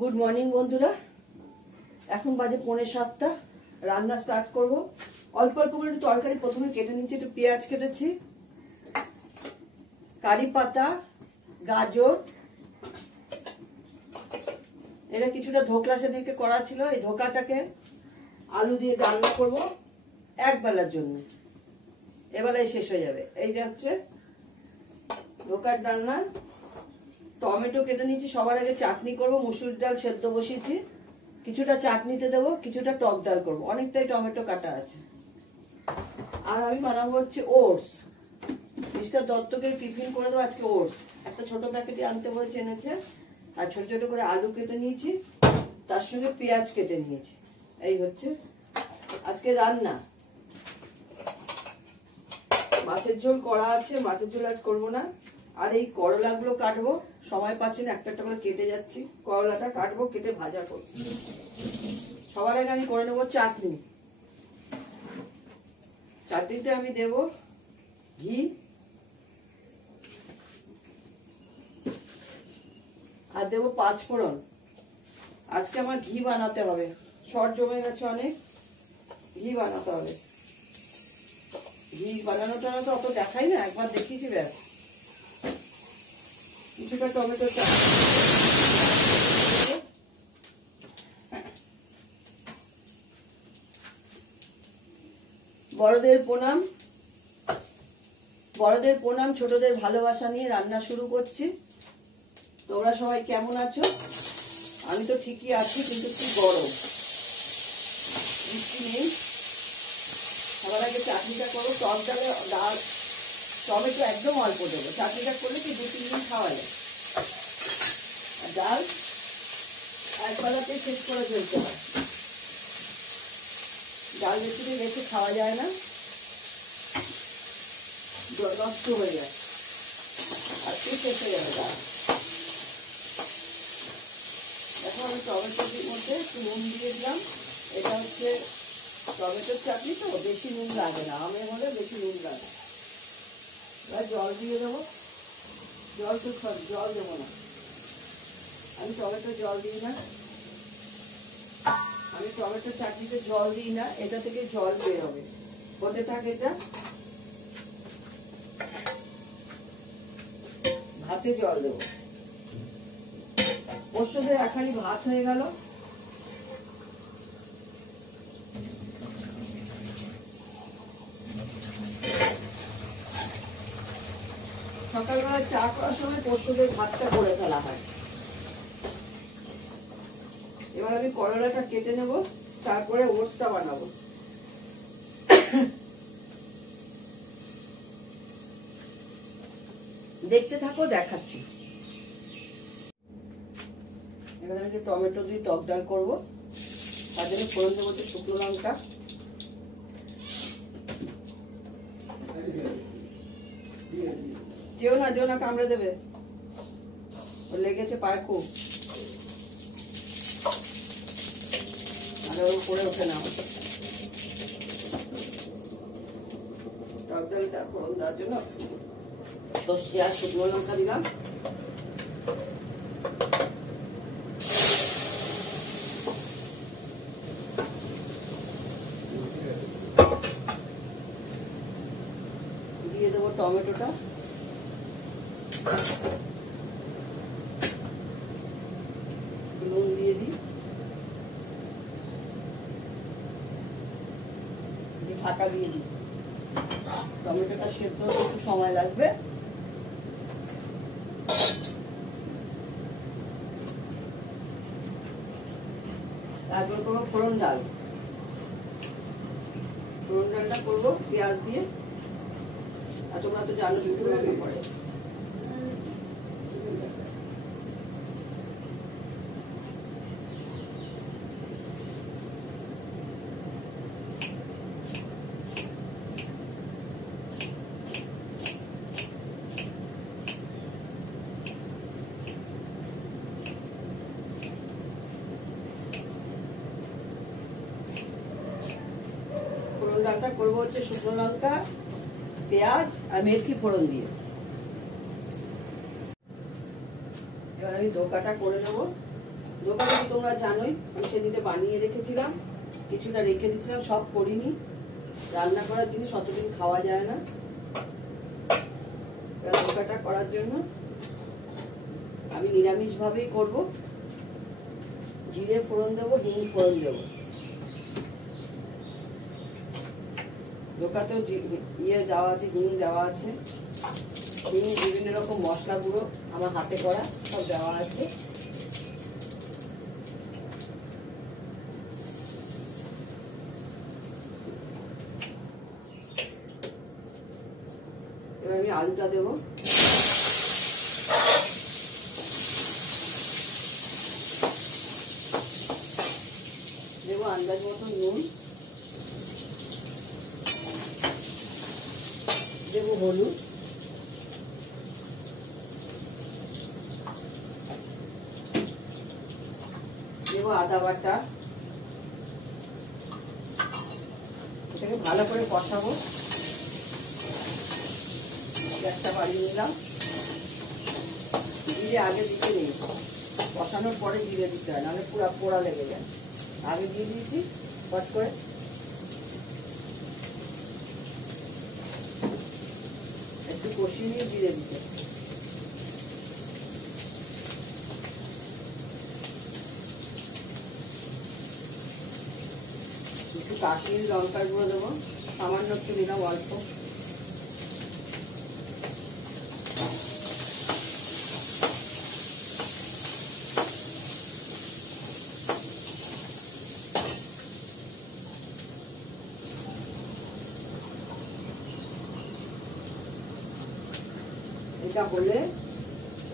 Good morning বন্ধুরা, এখন বাজে 6:45। রান্না স্টার্ট করব। অল্প অল্প করে একটু তরকারি প্রথমে কেটে নিচ্ছি। একটু পেঁয়াজ কেটেছি, কারি পাতা, গাজর, এটা কিছুটা ধোকলা সেদিনকে করা ছিল। এই ধোকাটাকে আলু দিয়ে রান্না করব এক বেলার জন্য, এবেলায় শেষ হয়ে যাবে। এইটা হচ্ছে ধোকার রান্না। টমেটো কেটে নিয়েছি। সবার আগে চাটনি করব। মুসুর ডাল সেদ্ধ বসিয়েছি, কিছুটা চাটনিতে দেবো, কিছুটা টক ডাল করব। অনেকটাই টমেটো কাটা আছে। আর আমি বানাবো হচ্ছে ওটস। মিস্টার দত্তকে টিফিন করে দেবো আজকে ওটস। একটা ছোট প্যাকেটে আনতে বলেছে, এনেছে। আর ছোট ছোট করে আলু কেটে নিয়েছি, তার সঙ্গে পেঁয়াজ কেটে নিয়েছি। এই হচ্ছে আজকে রান্না। মাছের ঝোল করা আছে, মাছের ঝোল আজ করবো না। আর এই করলাগুলো কাটবো, সময় পাচ্ছি না, একটা একটা করে কেটে যাচ্ছি। করলাটা কাটবো, কেটে ভাজা করবো। সবার আগে আমি করে নেবো চাটনি। চাটনিতে আমি দেব ঘি আর দেব 5 ফোড়ন। আজকে আমার ঘি বানাতে হবে, শর্ট জমে গেছে অনেক, ঘি বানাতে হবে। ঘি বানানোটা তো অত দেখাই না, একবার দেখিয়েছি ব্যাস। কিছুটা টমেটো বড়দের প্রণাম, বড়দের প্রণাম, ছোটদের ভালোবাসা নিয়ে রান্না শুরু করছি। তোমরা সবাই কেমন আছো? আমি তো ঠিকই আছি, কিন্তু কি গরম, বৃষ্টি নেই। সবার আগে চাটনিটা করো। টক ডালে ডাল, টমেটো একদম অল্প দেবো। চাটনিটা করলে কি 2-3 দিন খাওয়া যায়। আর ডাল একবেলাতে শেষ করে ফেলতে হয়। ডাল বেশি দিন রেখে খাওয়া যায় না, নষ্ট হয়ে যায়। আজকে শেষ হয়ে যাবে ডাল। এখন আমি টমেটোর মধ্যে একটু নুন দিয়ে দিলাম। এটা হচ্ছে টমেটোর চাটনি, তো বেশি নুন লাগে না। আমের হলে বেশি নুন লাগে। এবার জল দিয়ে দেবো। জল দেবো না, আমি টমেটো জল দিই না। আমি টমেটোর চাটনিতে জল দিই না, এটা থেকে জল বের হবে। হতে থাকে এটা। ভাতে জল দেবো। ওর সাথে এখানি ভাত হয়ে গেল। সকালবেলা চা করার সময় পরশুদের ভাতটা করে ফেলা হয়। এবার আমি করলাটা কেটে নেব, তারপরে ওটসটা বানাবো। দেখতে থাকো, দেখাচ্ছি। এবার আমি টমেটো দিয়ে টক ডাল করবো। তার জন্য ফোড়ন দেবো শুকনো লঙ্কা, যেও না কামড়ে দেবে, ওর লেগেছে পায়ে খুব। আর ওর উপরে ওঠে না। টক ডালটা ফোড়ন দেওয়ার জন্য সর্ষে আর শুকনো লঙ্কা দিলাম। দিয়ে দেবো টমেটোটা। নুন দিয়ে দিই, ঢাকা দিয়ে দিই। টমেটোটা সেদ্ধ হতে একটু সময় লাগবে। তারপর করবো ফোড়ন ডাল। ফোড়ন ডালটা করবো পেঁয়াজ দিয়ে। আর তোমরা তো জানো শুধু রান্না করে। ফোড়ন ডালটা করবো হচ্ছে শুকনো লঙ্কা, পেঁয়াজ আর মেথি ফোড়ন দিয়ে। এবার আমি ধোকাটা করে নেবো। দোকানে তোমরা জানোই আমি সেদিকে বানিয়ে রেখেছিলাম, কিছুটা রেখে দিয়েছিলাম, সব করিনি। রান্না করার জিনিস অতদিন খাওয়া যায় না। ধোকাটা করার জন্য আমি নিরামিষভাবেই করব। জিরে ফোড়ন দেবো, হিং ফোড়ন দেবো। ধোকাতেও ইয়ে দেওয়া আছে, হিং দেওয়া আছে। হিং, বিভিন্ন রকম মশলা গুঁড়ো আমার হাতে করা সব দেওয়া আছে। এবার আমি আলুটা দেবো। দেবো আন্দাজ মতো নুন, দেবো হলুদ, দেবো আদা বাটা। এটাকে ভালো করে কষাবো। গ্যাসটা বাড়িয়ে নিলাম। জিরে আগে দিতে নেই, কষানোর পরে জিরে দিতে হয়, নাহলে পুরো পোড়া লেগে যায়। আগে দিয়ে দিয়েছি কট করে। একটু কষিয়ে নিয়ে জিরে দিতে। একটু কাশ্মীরি লঙ্কার গুঁড়ো দেবো, সামান্য একটু দিলাম, অল্প। এটা হলে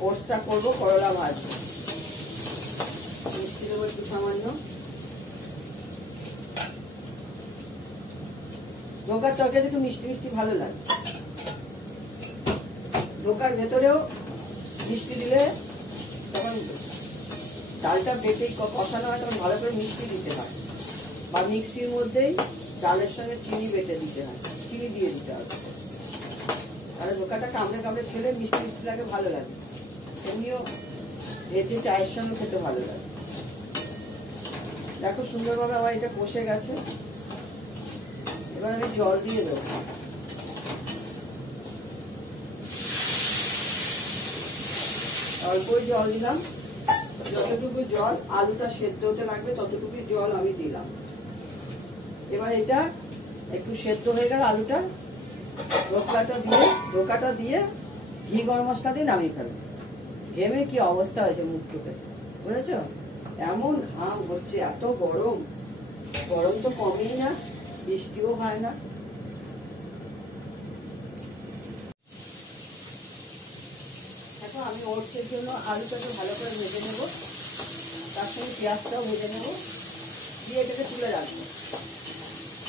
ওটসটা করবো, করলা ভাজবো। মিষ্টি দেবো একটু সামান্য। ধোকার তরকারিতে একটু মিষ্টি মিষ্টি ভালো লাগে। ধোকার ভেতরেও মিষ্টি দিলে তখন ডালটা বেটেই কষানো হয়, তখন ভালো করে মিষ্টি দিতে হয়। বা মিক্সির মধ্যেই ডালের সঙ্গে চিনি বেটে দিতে হয়, চিনি দিয়ে দিতে হবে। তাহলে ধোকাটা কামড়ে কামড়ে খেলে মিষ্টি মিষ্টি লাগে, ভালো লাগে। এমনিও ভেজে চায়ের সঙ্গে খেতে ভালো লাগে। দেখো সুন্দরভাবে আমার এটা কষে গেছে। এবার আমি জল দিয়ে দেবো। অল্পই জল দিলাম, যতটুকু জল আলুটা সেদ্ধ হতে লাগবে ততটুকু জল আমি দিলাম। এবার এটা একটু সেদ্ধ হয়ে গেল আলুটা, ধোকাটা দিয়ে ঘি গরম মশলা দিয়ে নামিয়ে ফেলবো। ঘেমে কি অবস্থা হয়েছে মুখ টুকে, বুঝেছ? এমন ঘাম হচ্ছে, এত গরম। গরম তো কমেই না, বৃষ্টিও হয় না। এখন আমি ওটসের জন্য আলুটাকে ভালো করে ভেজে নেব, তার সঙ্গে পেঁয়াজটাও ভেজে নেব, দিয়ে এটাকে তুলে রাখবো।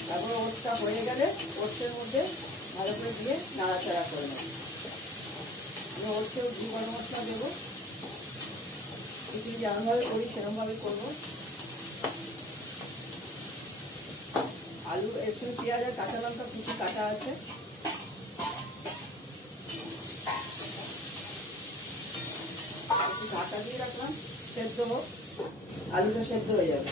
তারপরে ওটসটা হয়ে গেলে ওটসের মধ্যে ভালো করে দিয়ে নাড়াচাড়া করে নেব। আমি ওটসেও ঘি গরম মশলা দেবো, খিচুড়ি যেমনভাবে করি সেরকমভাবে করবো। আলু এর সঙ্গে পেঁয়াজ আর কাঁচা লঙ্কা কুচি কাটা আছে। একটু ঢাকা দিয়ে রাখলাম, সেদ্ধ হোক, আলুটা সেদ্ধ হয়ে যাবে।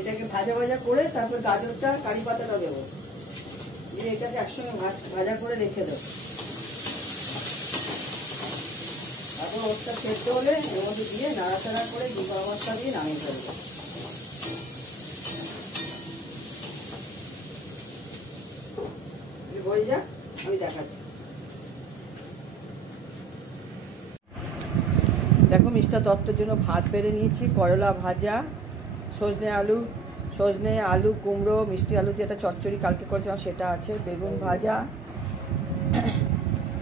এটাকে ভাজা ভাজা করে তারপর গাজরটা কারি পাতাটা দেবো, দিয়ে এটাকে একসঙ্গে ভাজা করে রেখে দেবো। তারপর ওটসটা সেদ্ধ হলে এর মধ্যে দিয়ে নাড়াচাড়া করে ঘি গরম মশলা দিয়ে নামিয়ে ফেলবো। হয়ে যাক, আমি দেখাচ্ছি। দেখো মিস্টার দত্তর জন্য ভাত বেড়ে নিয়েছি, করলা ভাজা, সজনে আলু কুমড়ো মিষ্টি আলু দিয়ে একটা চচ্চড়ি কালকে করেছিলাম সেটা আছে, বেগুন ভাজা,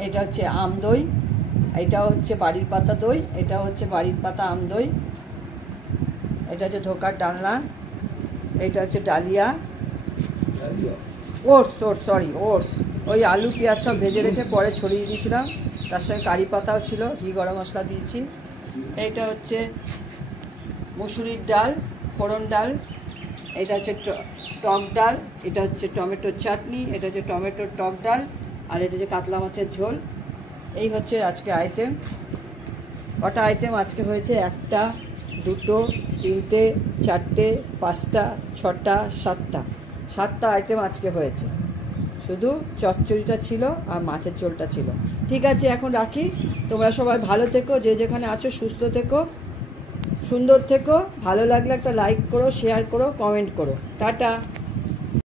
এটা হচ্ছে আম দই, এটা হচ্ছে বাড়ির পাতা দই, এটা হচ্ছে বাড়ির পাতা আম দই, এটা হচ্ছে ধোকার ডালনা, এটা হচ্ছে ডালিয়া, ওটস ওই আলু পেঁয়াজ সব ভেজে রেখে পরে ছড়িয়ে দিয়েছিলাম, তার সঙ্গে কারি পাতাও ছিল, ঘি গরম মশলা দিয়েছি। এইটা হচ্ছে মুসুরির ডাল, ফোড়ন ডাল, এটা হচ্ছে টক ডাল, এটা হচ্ছে টমেটোর চাটনি, এটা হচ্ছে টমেটোর টক ডাল, আর এটা হচ্ছে কাতলা মাছের ঝোল। এই হচ্ছে আজকে আইটেম। কটা আইটেম আজকে হয়েছে? 1টা 2টো 3টে 4টে 5টা 6টা 7টা আইটেম আজকে হয়েছে। শুধু চচ্চড়িটা ছিল আর মাছের ঝোলটা ছিল। ঠিক আছে, এখন রাখি। তোমরা সবাই ভালো থেকো, যে যেখানে আছো সুস্থ থেকো, সুন্দর থেকো। ভালো লাগলে একটা লাইক করো, শেয়ার করো, কমেন্ট করো। টাটা।